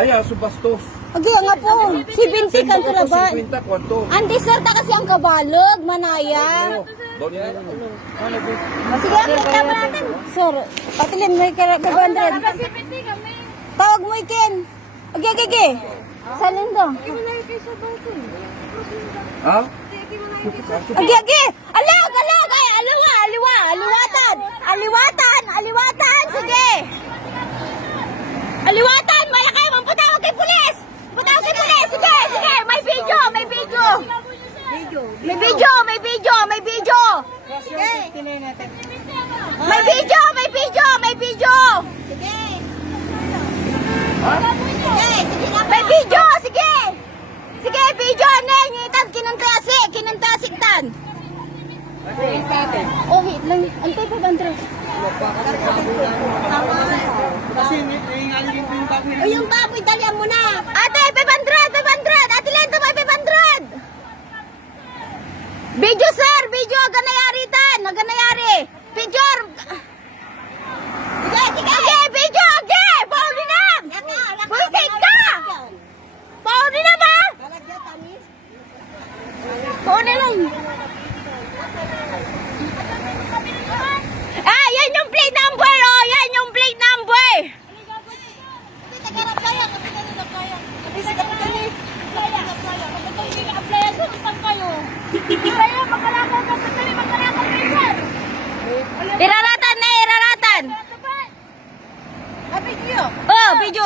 Ay, subastos. Agi nga po. 70 kan to ba? 50, kwanto? Andi sir, ta kasi ang kabalog, manaya. Doon yan. Sige, kita mo natin. Sir, patilim may 500. Tawag mo ikin. Agi. Salin to. Ha? Agi. Alag. Ay, aliwatan. Sige. Aliwatan, malaki. Magpatawag kay pulis. Sige. May video. May video. May video. Sige. May video. Sige. May video, sige. Sige, video na. Ngitan, kinantasiktan. Oh, hit lang. Antay pa, Bandro. O, yung baboy, dalian mo na. Ate, 500. Ate Lento, may 500. Video, sir. Video, ganayari tan. Ganayari. Video. Sige, video, age. Pauli na. Buisit ka. Pauli na ba? Pauli lang. Ah, yan yung plate number, oh. Yan yung plate number. Iraratan. Oh, video.